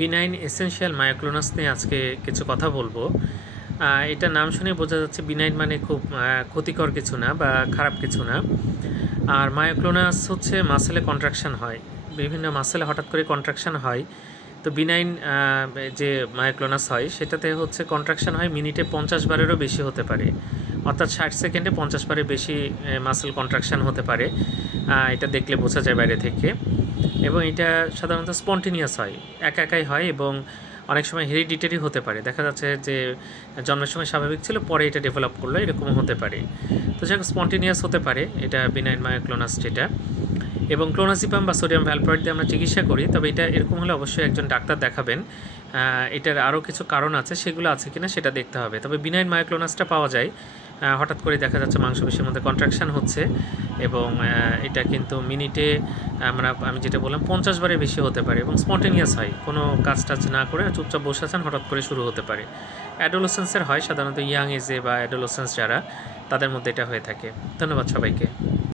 Benign essential মায়োক্লোনাস নিয়ে আজকে কিছু কথা বলবো। এটা নাম শুনে বোঝা যাচ্ছে বিনাইন মানে খুব ক্ষতিকর কিছু না বা খারাপ কিছু না। আর মায়োক্লোনাস হচ্ছে মাসেলে কন্ট্রাকশান হয়, বিভিন্ন মাসেলে হঠাৎ করে কন্ট্রাকশান হয়। তো বিনাইন যে মায়োক্লোনাস হয় সেটাতে হচ্ছে কন্ট্রাকশান হয় মিনিটে 50 বারেরও বেশি হতে পারে, অর্থাৎ 60 সেকেন্ডে 50 বারের বেশি মাসেল কন্ট্রাকশান হতে পারে। এটা দেখলে বোঝা যায় বাইরে থেকে। এবং এটা সাধারণত স্পন্টেনিয়াস হয়, একা একাই হয় এবং অনেক সময় হেরিডিটারি হতে পারে। দেখা যাচ্ছে যে জন্মের সময় স্বাভাবিক ছিল, পরে এটা ডেভেলপ করলো, এরকমও হতে পারে। তো যাই হোক, স্পন্টেনিয়াস হতে পারে এটা বিনাইন মায়োক্লোনাস যেটা। এবং ক্লোনাজিপাম বা সোডিয়াম ভ্যালপ্রয়েড দিয়ে আমরা চিকিৎসা করি, তবে এটা এরকম হলে অবশ্যই একজন ডাক্তার দেখাবেন। এটার আরও কিছু কারণ আছে, সেগুলো আছে কিনা সেটা দেখতে হবে। তবে বিনাইন মায়োক্লোনাসটা পাওয়া যায় হঠাৎ করে, দেখা যাচ্ছে মাংসপেশির মধ্যে কন্ট্রাকশান হচ্ছে এবং এটা কিন্তু মিনিটে আমি যেটা বললাম 50 বারের বেশি হতে পারে এবং স্পন্টেনিয়াস হয়, কোনো কাজ টাজ না করে চুপচাপ বসে আছেন, হঠাৎ করে শুরু হতে পারে। অ্যাডোলেসেন্সের হয় সাধারণত, ইয়াং এজে বা অ্যাডোলেসেন্স যারা, তাদের মধ্যে এটা হয়ে থাকে। ধন্যবাদ সবাইকে।